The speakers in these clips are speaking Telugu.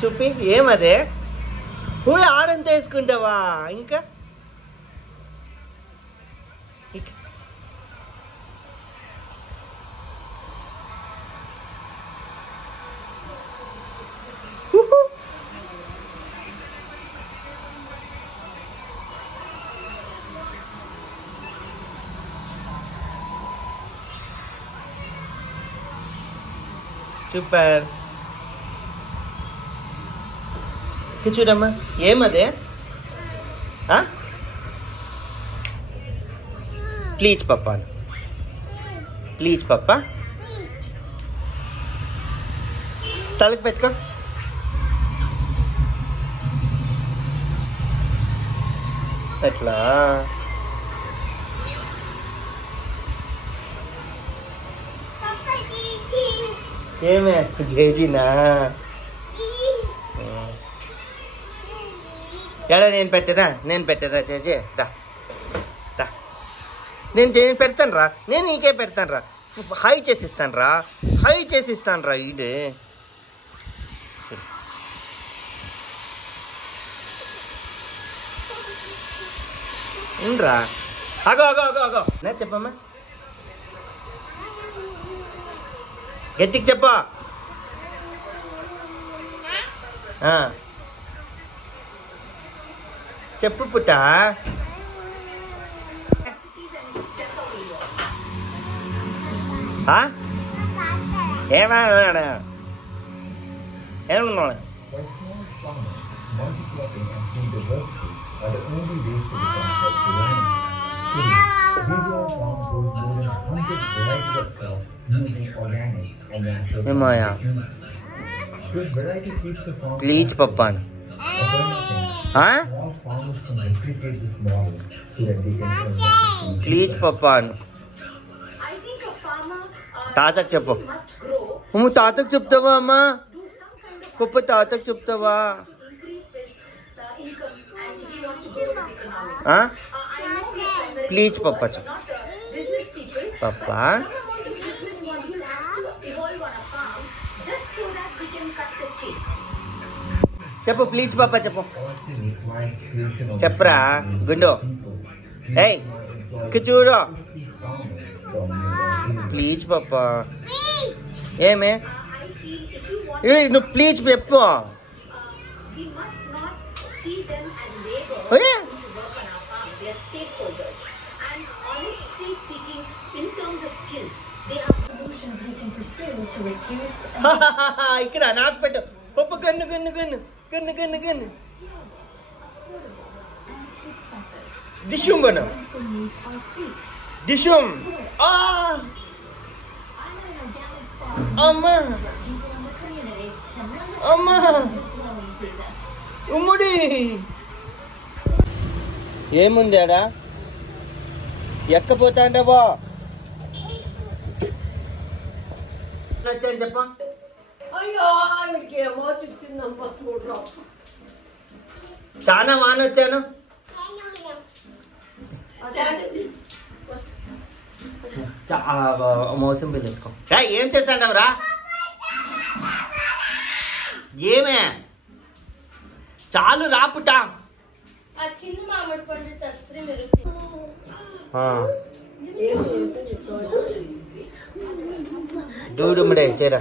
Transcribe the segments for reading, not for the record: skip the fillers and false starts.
చూపి ఏమదే పోయి ఆడంత వేసుకుంటావా ఇంకా సూపర్ చూడమ్మా ఏమదే ప్లీజ్ పప్పా ప్లీజ్ పప్పా తలకు పెట్టుకో ఎట్లా ఏమే జేజీనా ఎడా నేను పెట్టేదా చేజీ దా నేను పెడతాను రా నేను నీకే పెడతాను రా హై చేసిస్తాను రా ఈడు రా అగో నా చెప్పమ్మా గట్టికి చెప్పా చెప్పు పుట్ట ఏమన్నా ఏమయ్యా ప్లీజ్ పప్పాను ప్లీజ్ పప్పాను తాతకు చెప్పు తాతకు చెప్తావా అమ్మా పప్ప తాతకు చెప్తావా ప్లీజ్ పప్ప చెప్పు పప్పా చెప్పు ప్లీజ్ పాప చెప్పు చెప్పరా గుండు ఏయ్ చూడు ప్లీజ్ పాప ఏమే నువ్వు ప్లీజ్ చెప్పు ఇక్కడ నాకు పెట్టు పప్పు గన్ను డిషుం గను డిషుం అమ్మా ఉమ్ముడి ఏముంది ఆడా ఎక్కపోతాండవా వచ్చాను చెప్పా చాలా వాన వచ్చాను మోసం పిలుచుకో ఏం చేస్తాండవరా ఏమే చాలు రాపుటా దూడుముడే చేరా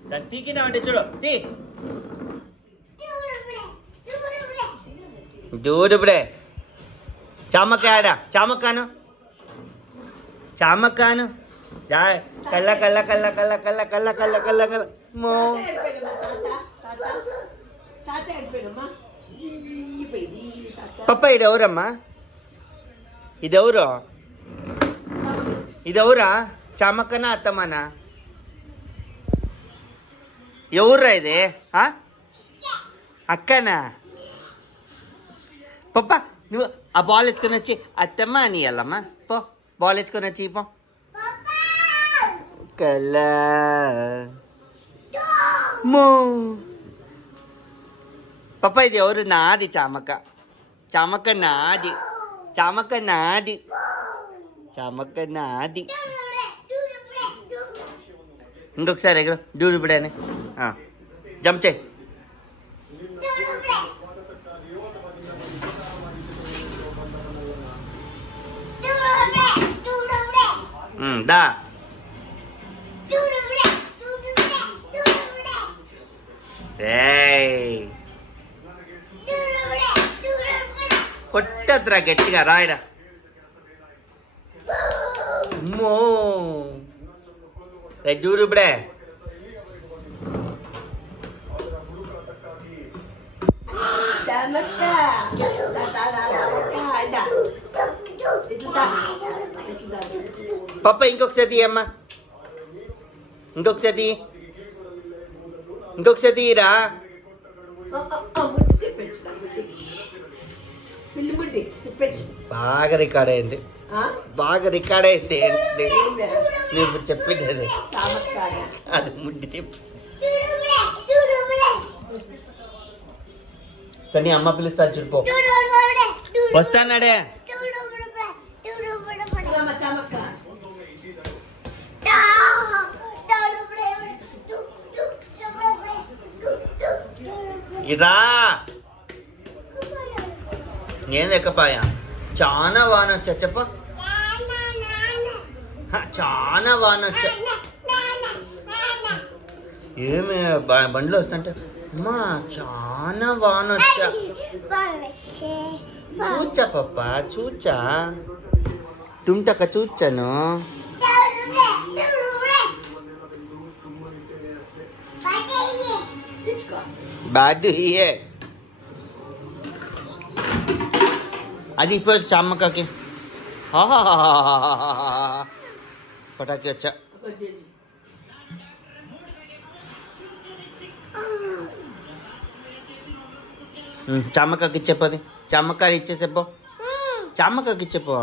దాన్ని పీకినా అంటే చూడు తీ దూడుబడే చామకాడా చామకాను కల్ల మో పప్ప ఇదెవరమ్మా ఇదెవరా చామక్కనా అత్తమ్మనా ఎవర్రా ఇది అక్కనా పప్ప నువ్వు ఆ బాల్ ఎత్తుకొని వచ్చి అత్తమ్మ అని వెళ్ళమ్మా పో బాల్ ఎత్తుకొని వచ్చి పో చామక్కల మో పప్ప ఇది ఎవరు నాది చామక్క చామక్క నాది చామక్క నాది చామక్క నాది ఇంకొకసారి ఎగర డూడు ఇప్పుడని జంప్ చేయి దా కొట్టద్రా గట్టిగా రాయరా అమ్మో చూడు ఇప్పుడే పప్ప ఇంకొకసారి అమ్మా ఇంకొకసారి రా బాగా రికార్డ్ అయింది నేను ఇప్పుడు చెప్పింది అది ముడ్డి తిప్పి సరే అమ్మ పిలుస్తారు చూడిపో వస్తానాడే ఇరా నేను ఎక్కపాయా చాలా వాన వచ్చా చెప్ప చాలా వాన వచ్చా ఏమి బండ్లు వస్తుంటే అమ్మా చాలా వాన వచ్చా చూచా పప్ప చూచా తుంటక చూచాను బ్యాడ్ ఇయే అది ఇప్పుడు చామక్కకి పటాకి వచ్చా చామక్కకి ఇచ్చేపోది చామక్క ఇచ్చేసేపో చామక్కకి ఇచ్చేపో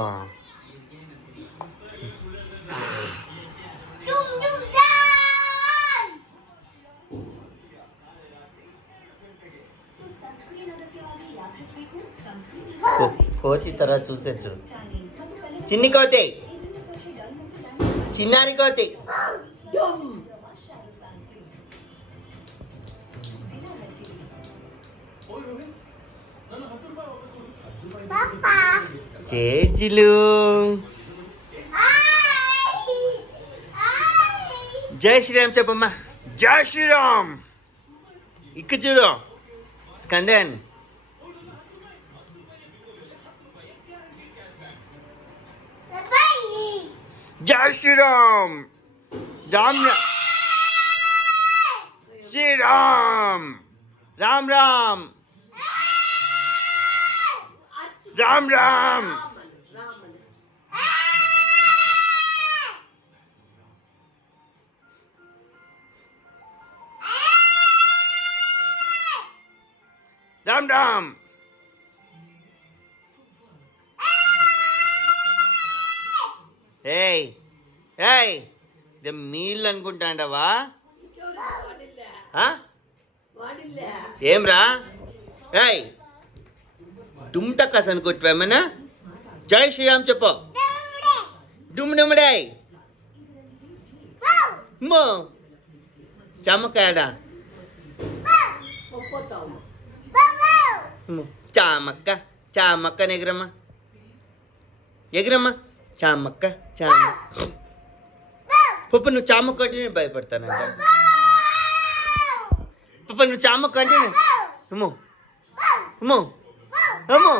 కోతి तरह చూసే చూడు చిన్ని కోతి చిన్నారి కోతి చేజిలు జై శ్రీరామ్ చెప్పమ్మా జై శ్రీరామ్ ఇక్కడ చూడు స్కందన్ जय श्री राम राम श्री राम राम राम राम राम राम राम ఇది మీల్ అనుకుంటాండవా ఏమ్రా డుమ్టకాస్ అనుకుంటామన్నా జై శ్రీరామ్ చెప్పు డుమ్ డుమ్డాయ్ మో చామక్కాడా చామక్క చామక్క ఎగరమ్మా ఎగరమ్మా చామక్క చామక్క పప్ప నువ్వు చామక్క అంటే నేను భయపడతానంట పప్ప నువ్వు చామక్క అంటే అమ్మో అమ్మో అమ్మో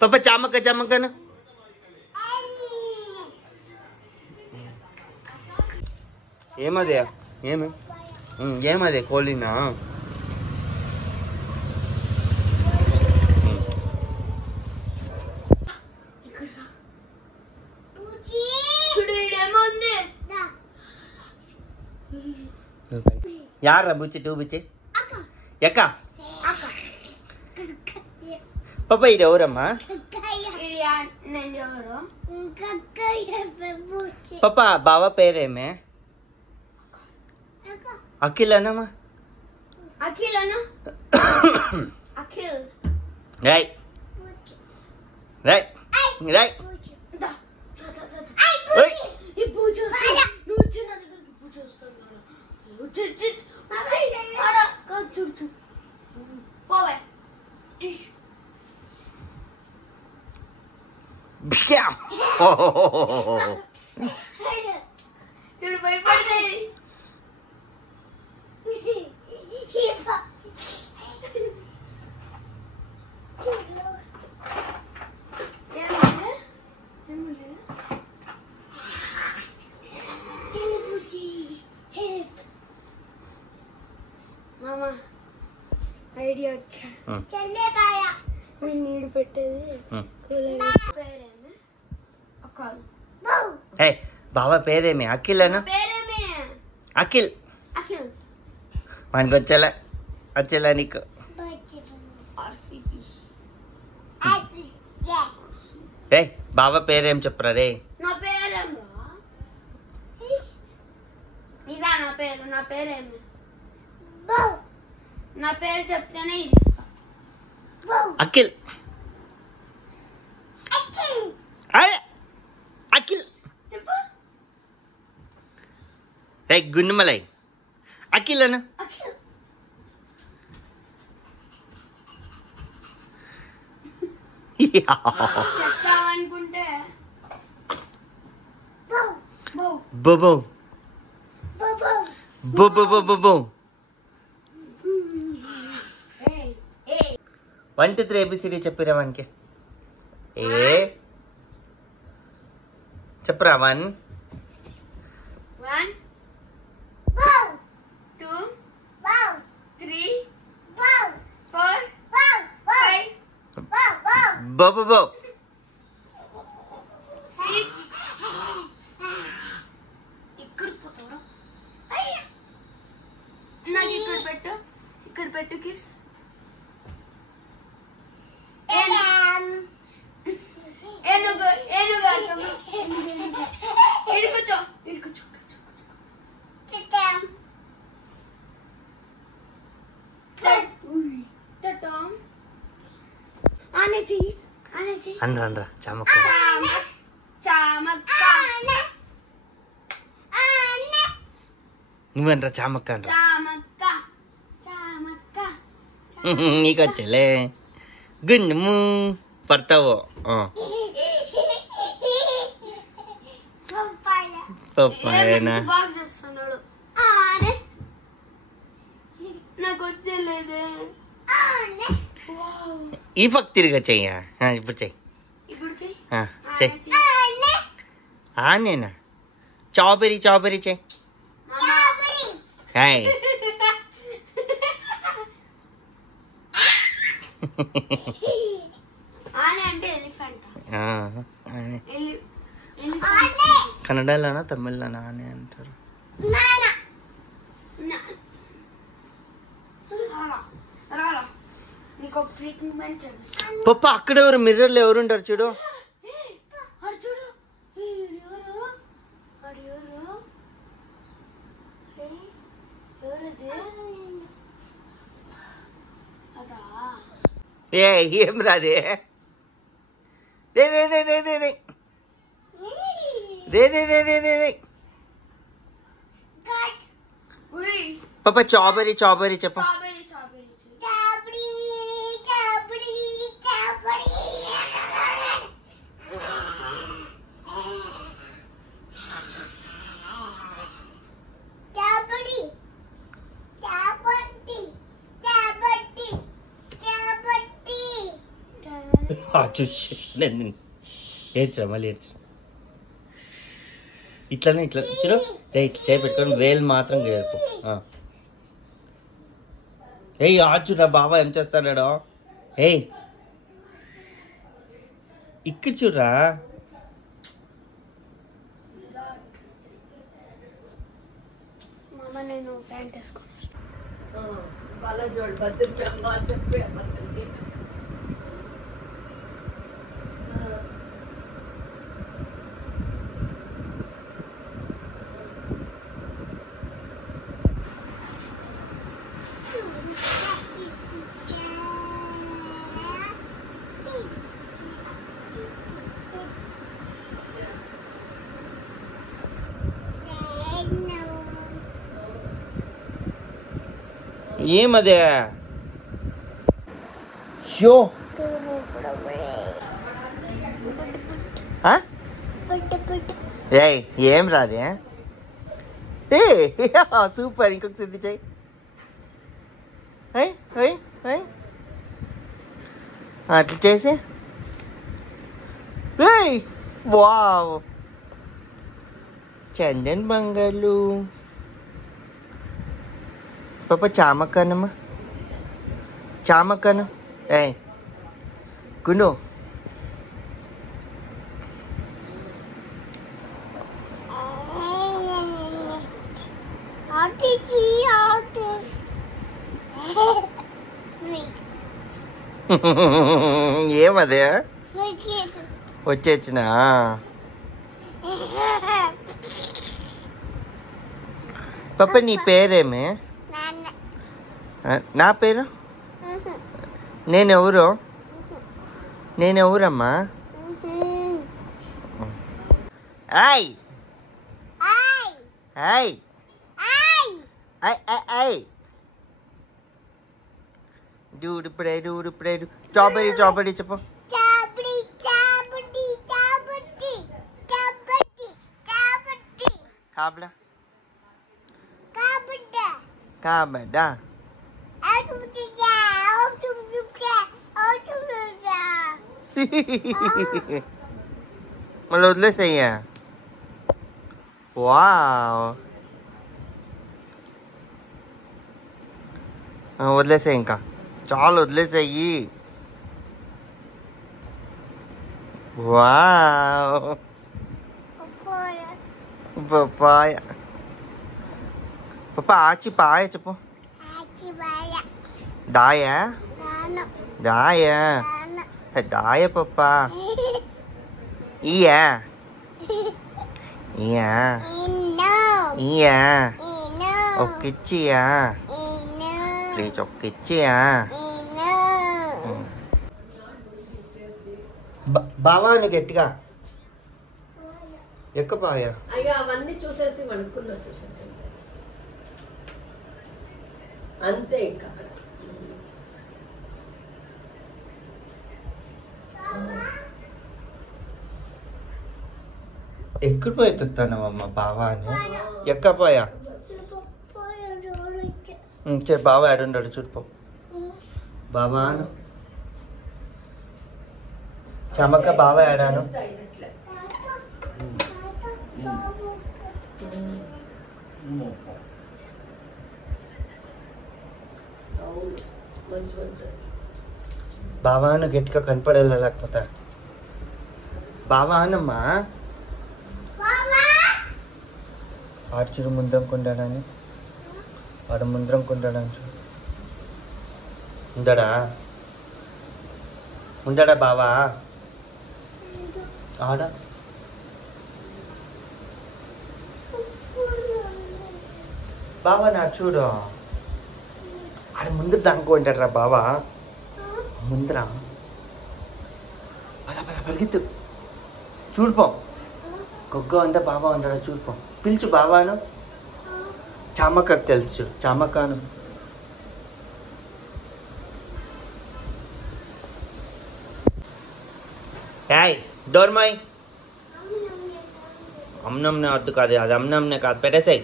పప్ప చామక్క చామక్కను ఏమదే ఏమదే కోలినా ಯಾರ ಬುಚ್ಚಿ ಟೂ ಬುಚ್ಚಿ ಎಕ್ಕ ಪಾಪ ಇದು ಅವರಮ್ಮ పాపా బావ పేరేమే అఖిల్ అనమ్మా అఖిల్ అన్న అఖిల్ రై రై రై ఈ పూజ నువ్వు చిన్న దగ్గరికి పూజ వస్తాను చూడు పోవే చూడు భయపడతాయి మామా ఐడియా వచ్చా నీళ్ళు పెట్టేది పేరేమే బావ పేరేమి అఖిల్ అన్న పేరేమే అఖిల్ అఖిల్ మనకి వచ్చేలా నీకు రే బావ పేరేం చెప్పరా రే నా పేరేమ్రా ఇదా నా పేరేమి నా పేరు చెప్తేనే ఇది అఖిల్ అఖిల్ చెప్పు రే గుండుమలై అఖిల్ అన్న అఖిల్ చెప్తావనుకుంటే బొబో బొబో 1 2 3 ABCD చెప్పిరా మనకి ఏ చెప్పరా 1 2 3 4 5 బొబో 6 ఇక్కడ పోతావరా నాకు ఇక్కడ పెట్టు కిస్ అనరా చామక్క నువ్వనరా చామక్క అనరా నీకు వచ్చేలే గుండము పడతావు పప్పాయనా చేస్తున్నాడు నాకు వచ్చేలేదే ఈ పక్క తిరిగి చెయ్య ఇప్పుడు చెయ్యి చెయ్యి నేనా చాబెరీ చెయ్యి కన్నడలోనా తమిళ్లోనా అని అంటారు పప్ప అక్కడ ఎవరు మిర్రర్లో ఎవరు ఉంటారు చూడు ఏం రాదే రే రే రే రే రే రే రే రే రే రే రే రే పాప చాబెరీ చెప్పు ఏడ్చరా మళ్ళీ ఏడ్చరా ఇట్లానే ఇట్లా చూడు ఇట్లా చేయి పెట్టుకొని వేలు మాత్రం గేర్పు ఏయ్ ఆచురా బాబా ఏం చేస్తాడు ఏయ్ ఇక్కడ చూడరా నేను ప్యాంట్ వేసుకోను ఏమదే షో ఏం రాదే సూపర్ ఇంకొక సిద్ధి చెయ్యి అట్లా చేసి వావ్ చందన్ బంగాళ్ళు పాప చామక్కనమ్మా చామక్కను గును ఏమదే వచ్చేచ్చినా పాప నీ పేరేమి నా పేరు నేనెవరమ్మా ఐ ఐ ఐ ఐ డూడుప్పుడే స్ట్రాబెరీ చెప్పు కాబడా కాబడా మళ్ళీ వదిలేసయ్యా వావ్ వదిలేసాయి ఇంకా చాలు వదిలేసాయి వావ్ పపాయ పాప ఆచి పాయ చెప్పు దాయా దాయా దాయ పప్ప ఇయా ఇయా ఇయా ఒక్కిచ్చియా ప్లీజ్ ఒక్కిచ్చియా బావా అని గట్టిగా ఎక్కపాయా అయ్యా అవన్నీ చూసేసి వణుకున్నా చూసాను అంతే ఇంకా అక్కడ ఎక్కడ పోయి ఎత్తుతానమ్మా బావా అని ఎక్కపోయా సరే బావా ఆడుండాడు చూడుపో బావా అను చమక్క బావా ఆడాను బావా అను గట్టిగా కనపడేలా లేకపోతే బావా అనమ్మా ఆడు చూడు ముందరం కొండాడని ఆడు ముందరం కొండాడని చూడు ఉండడా బావా ఆడ బావా నా చూడు ఆడ ముందర దాంకుంటాడు రా బావా ముందర పద పద పరిగెత్తు చూడుపో గొగ్గ అంతా బావా ఉంటాడా చూడుపో పిలుచు బావాను చామక్కకు తెలుసు చూడు చామక్కను ఏయ్ డోర్మాయ్ అమ్నంనే వద్దు కాదు అది అమ్నంనే కాదు పెట్టేసాయి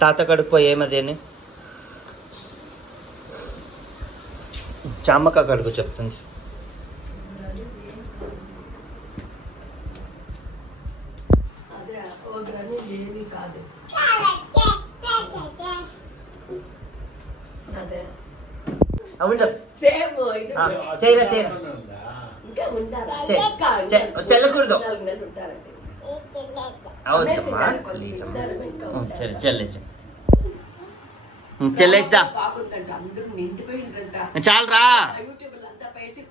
తాత కడుపు ఏమదేని చామక్క కడుపు చెప్తుంది చెల్లకూడదు చెల్లేస్తా చాలరా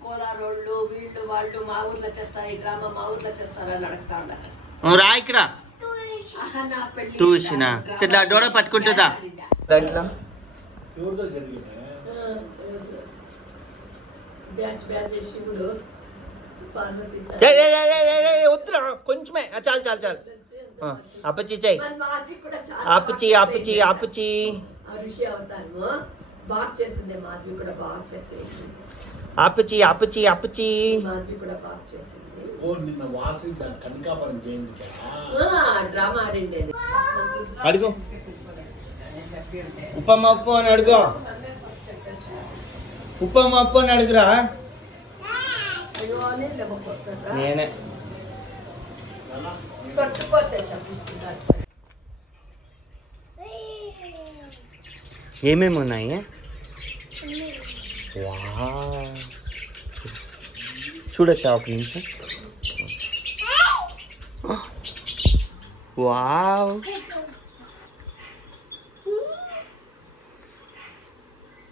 కోలారోళ్ళు వీళ్ళు వాళ్ళు మా ఊర్లో చేస్తారు ఈ డ్రామా మా ఊర్లో చేస్తారు అని అడుగుతా ఉండాలి రా ఇక్కడ చూసిన చెట్ల డోడ పట్టుకుంటుందా దాంట్లో బ్యాచ్ శివుడు పార్వతి వద్దురా కొంచెమే చాలు చాలు చాలు అప్పచి చెయ్యి ఆపుచి ఆపుచి ఆపుచి ఋషి అవతారము బాగా చేసింది మాధవి కూడా బాగా సెట్ అయింది ఆపుచి ఆపుచి ఆపుచి మాధవి కూడా బాగా చేసింది నిన్న వాసి కనకాపురం జయంతి డ్రామా ఆడింది అడుగు ఉప్పమ్మ ఉప్పు అని అడుగు ఉప్పమ్మ ఉప్పు అని అడుగురా నేనే ఏమేమి ఉన్నాయి చూడొచ్చా ఒక నిమిషం వావ్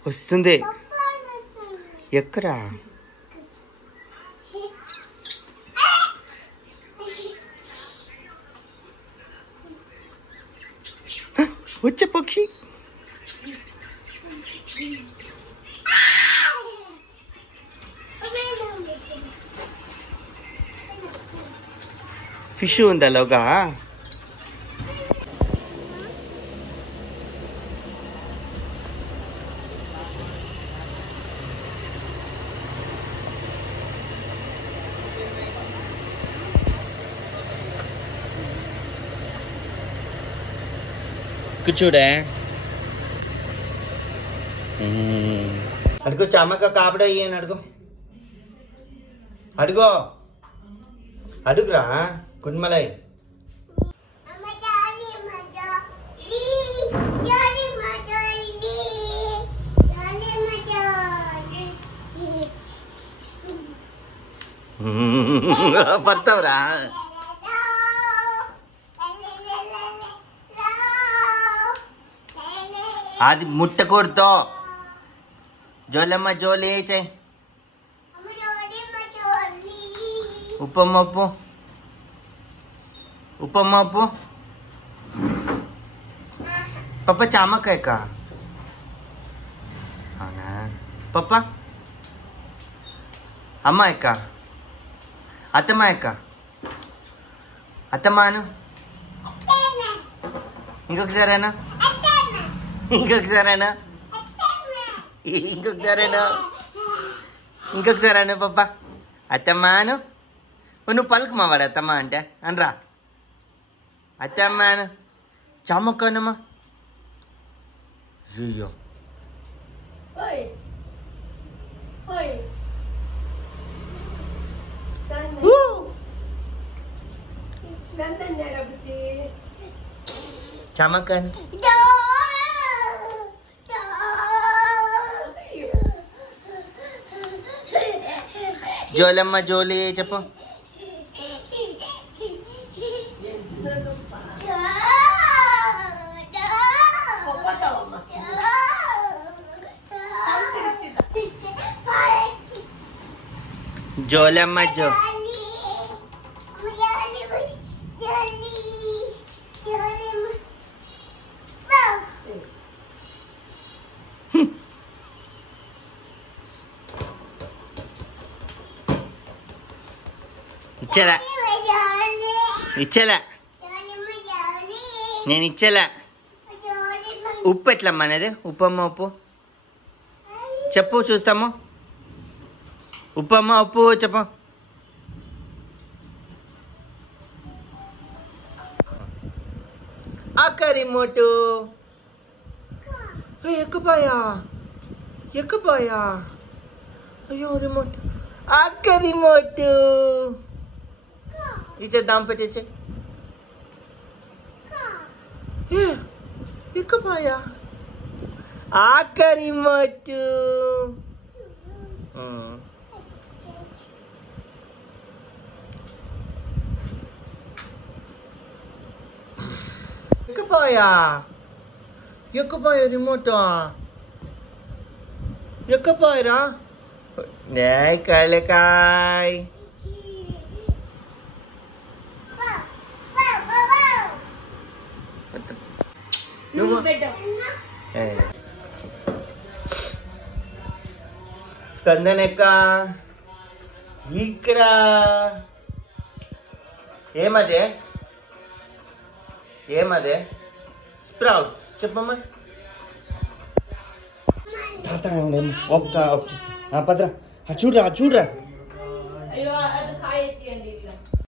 వస్తుంది ఎక్కడా వచ్చే పక్షి ఫిష్ ఉందా లోగా చూడే అడుగు చామక కాపడా అని అడుగు అడుగో అడుగురా కుడ్మలై పడతావురా అది ముట్టకూడదు జోలమ్మ జోలి చెయ్యి ఉప్పమ్మ ఉప్పు ఉప్పమ్మ ఉప్పు పప్ప చామకాయ కా అవునా పప్ప అమ్మ ఎక్క అత్తమ్మ ఎక్క అత్తమ్మాను ఇంకొకసారేనా ఇంకొకసారేనా ఇంకొకసారేనా ఇంకొకసారేనా పప్ప అత్తమ్మాను నువ్వు పలుకుమా వాడు అత్తమ్మ అంటే అనరా అత్తమ్మాను చామక్కనమ్మా అయ్యో చామక్కను జోలమ్మ జోలి చెప్పు జోలమ్మ జో ఇచ్చేలా ఇచ్చేలా నేను ఇచ్చేలా ఉప్పు ఎట్లమ్మా అనేది ఉప్పమ్మ ఉప్పు చెప్పు చూస్తాము ఉప్పమ్మ ఉప్పు చెప్పు అక్క రిమోటు ఎక్కుపోయా ఎక్కుపోయా అయ్యో రిమోట్ అక్క రిమోటు ఇచ్చే దాం పెట్టించే ఎక్కుపోయా అక్క రిమోటు ఎక్కుపోయా ఎక్కుపోయా రిమోట్ ఎక్కుపోయరా కాయలకాయ్ నువ్వు స్కందనెక్క ఇక్కడ ఏమదే స్ప్రౌట్ చెప్పమ్మా. తాత ఒక్క పద్రా చూడరా అయ్యో అది కాయ ఎత్తియండి